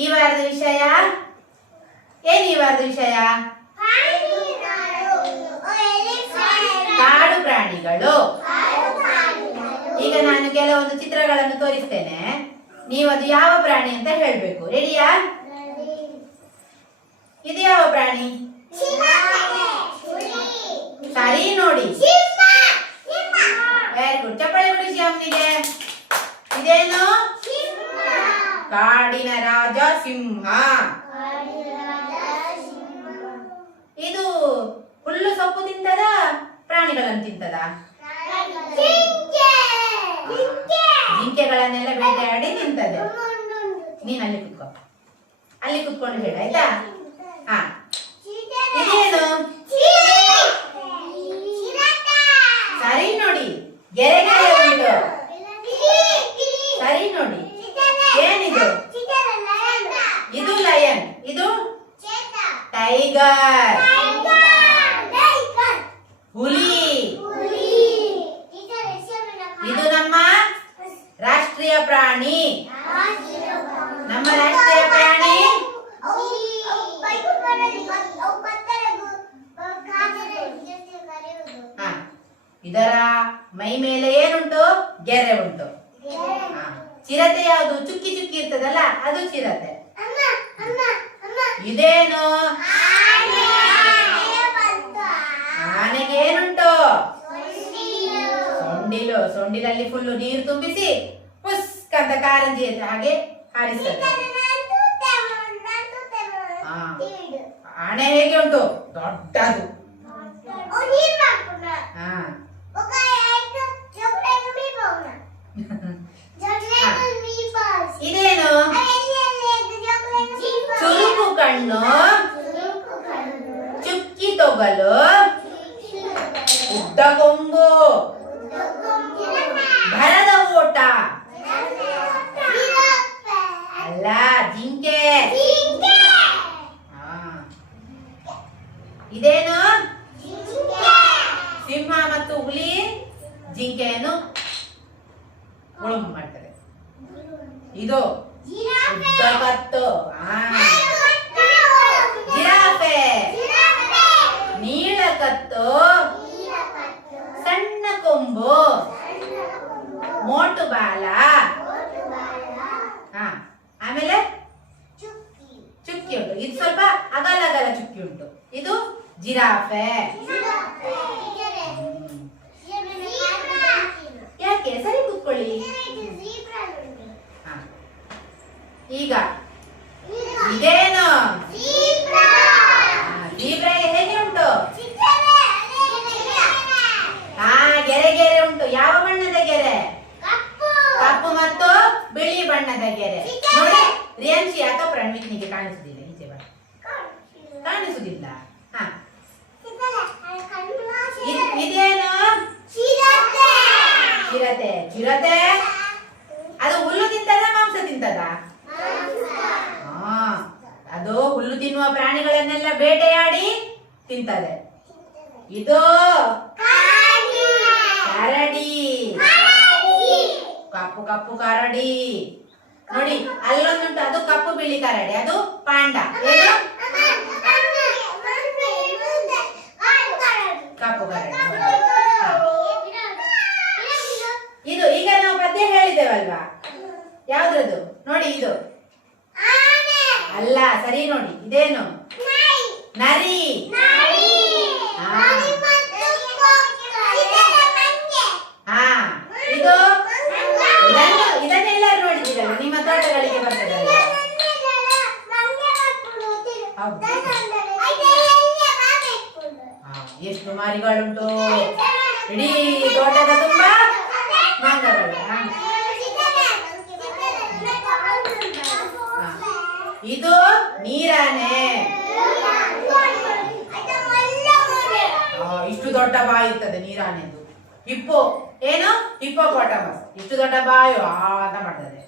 ಈ ವಾರದ ವಿಷಯ ಏನು? ಈ ವಾರದ ವಿಷಯ ಕಾಡು ಪ್ರಾಣಿಗಳು. ಈಗ ನಾನು ಕೆಲವೊಂದು ಚಿತ್ರಗಳನ್ನು ತೋರಿಸ್ತೇನೆ, ನೀವು ಅದು ಯಾವ ಪ್ರಾಣಿ ಅಂತ ಹೇಳ್ಬೇಕು. ರೆಡಿಯಾ? ಇದು ಯಾವ ಪ್ರಾಣಿ? ಸರಿ ನೋಡಿ. Very good. ಚಪ್ಪಾಳೆ ಕೊಡಿ ಶ್ಯಾಮ್ನಿಗೆ. ಇದೇನು? ಕಾಡಿನ ರಾಜ ಸಿಂಹ. ಇದು ಹುಲ್ಲು ಸೊಪ್ಪು ತಿಂತದ, ಪ್ರಾಣಿಗಳನ್ನು ತಿಂತದ? ಜಿಂಕೆಗಳನ್ನೆಲ್ಲ ಬೇಟೆಯಾಡಿ ತಿಂತದೆ. ನೀನ್ ಅಲ್ಲಿ ಕುತ್ಕೋ, ಅಲ್ಲಿ ಕುತ್ಕೊಂಡು ಹೇಳ ಆಯ್ತಾ? ಹಾ, ಇದೇನು? ಸರಿ ನೋಡಿ, ಗೆರೆ ಗೆರೆ ಉಂಟು. ಸರಿ ನೋಡಿ, ಏನಿದು? ಇದು ಲಯನ್, ಇದು ಟೈಗರ್, ಹುಲಿ. ಇದು ನಮ್ಮ ರಾಷ್ಟ್ರೀಯ ಪ್ರಾಣಿ. ನಮ್ಮ ರಾಷ್ಟ್ರೀಯ ಪ್ರಾಣಿ ಇದರ ಮೈ ಮೇಲೆ ಏನುಂಟು? ಗೆರೆ ಉಂಟು. ಚಿರತೆ ಯಾವುದು? ಚುಕ್ಕಿ ಚುಕ್ಕಿ ಇರ್ತದಲ್ಲ, ಅದು ಚಿರತೆ. ಇದೇನು? ಆನೆಗೆ ಏನುಂಟು? ಸೊಂಡಿಲು. ಸೊಂಡಿಲಲ್ಲಿ ಫುಲ್ಲು ನೀರು ತುಂಬಿಸಿ ಪುಸ್ಕ್ ಅಂತ ಕಾರಂಜಿ ಹಾಗೆ ಹಾರಿಸ್ತದೆ. ಆನೆ ಹೇಗೆ ಉಂಟು? ದೊಡ್ಡದು. ಇದೇನು? ಚುರುಕು ಕಣ್ಣು, ಚುಕ್ಕಿ ತೊಗಲು, ಉದ್ದ ಕೊಂಬು, ಭರದ ಓಟ. ಅಲ್ಲ, ಜಿಂಕೆ. ಇದೇನು? ಸಿಂಹ ಮತ್ತು ಹುಲಿ ಜಿಂಕೆಯನ್ನು ಗುಳುಂ ಮಾಡ್ತದೆ. ಇದು ಉದ್ದ ಕತ್ತು. ಜಿರಾಫೆ. ನೀಳ ಕತ್ತು, ಸಣ್ಣ ಕೊಂಬು, ಮೋಟು ಬಾಲ. ಆಮೇಲೆ ಚುಕ್ಕಿ ಉಂಟು. ಇದು ಸ್ವಲ್ಪ ಅಗಲ ಅಗಲ ಚುಕ್ಕಿ ಉಂಟು. ಇದು ಜಿರಾಫೆ. ಯಾಕೆ? ಸರಿ ಕೂತ್ಕೊಳ್ಳಿ. ಈಗ ಇದೇನು? ಜೀಬ್ರಾಗೆ ಹೇಗೆ ಉಂಟು? ಗೆರೆ ಗೆರೆ ಉಂಟು. ಯಾವ ಬಣ್ಣದ ಗೆರೆ? ಕಪ್ಪು ಮತ್ತು ಬಿಳಿ ಬಣ್ಣದ ಗೆರೆ. ನೋಡಿ, ರಿಯಾನ್ಶಿ ಅಥವಾ ಪ್ರಣವಿತ್ನಿಗೆ ಕಾಣಿಸುದಿಲ್ಲ. ಈಚೆ ಬರ, ಕಾಣಿಸುದಿಲ್ಲ. ಇದೇನು? ಚಿರತೆ. ಚಿರತೆ ಅದು ಹುಲ್ಲು ತಿಂತದ, ಮಾಂಸ ತಿಂತದ? ಅದು ಹುಲ್ಲು ತಿನ್ನುವ ಪ್ರಾಣಿಗಳನ್ನೆಲ್ಲ ಬೇಟೆಯಾಡಿ ತಿಂತದೆ. ಇದು ಕರಡಿ. ಕಪ್ಪು ಕಪ್ಪು ಕರಡಿ. ನೋಡಿ, ಅಲ್ಲೊಂದುಂಟು, ಅದು ಕಪ್ಪು ಬಿಳಿ ಕರಡಿ, ಅದು ಪಾಂಡ. ಏನು? ಕಪ್ಪು ಕರಡಿ. ಇದು ಈಗ ನಾವು ಪದ್ಯ ಹೇಳಿದ್ದೇವಲ್ವಾ, ಯಾವ್ದ್ರದ್ದು ನೋಡಿ? ಇದು ಅಲ್ಲ, ಸರಿ ನೋಡಿ. ಇದೇನು? ನರಿ. ಇದು ಇದನ್ನೆಲ್ಲರೂ ನೋಡಿದ್ದೀರಲ್ಲ, ನಿಮ್ಮ ತೋಟಗಳಿಗೆ ಬರ್ತದಲ್ಲ. ಎಷ್ಟು ಮರಿಗಳುಂಟು! ಇಡೀ ತೋಟದ ತುಂಬಾ ಮಂಗಗಳು. ಇದು ನೀರಾನೆ. ಇಷ್ಟು ದೊಡ್ಡ ಬಾಯಿ ಇರ್ತದೆ ನೀರಾನೆದು. ಹಿಪ್ಪೋ ಏನು? ಹಿಪ್ಪೋಪೋಟಮಸ್. ಇಷ್ಟು ದೊಡ್ಡ ಬಾಯಿ ಅಂತ ಮಾಡ್ತದೆ.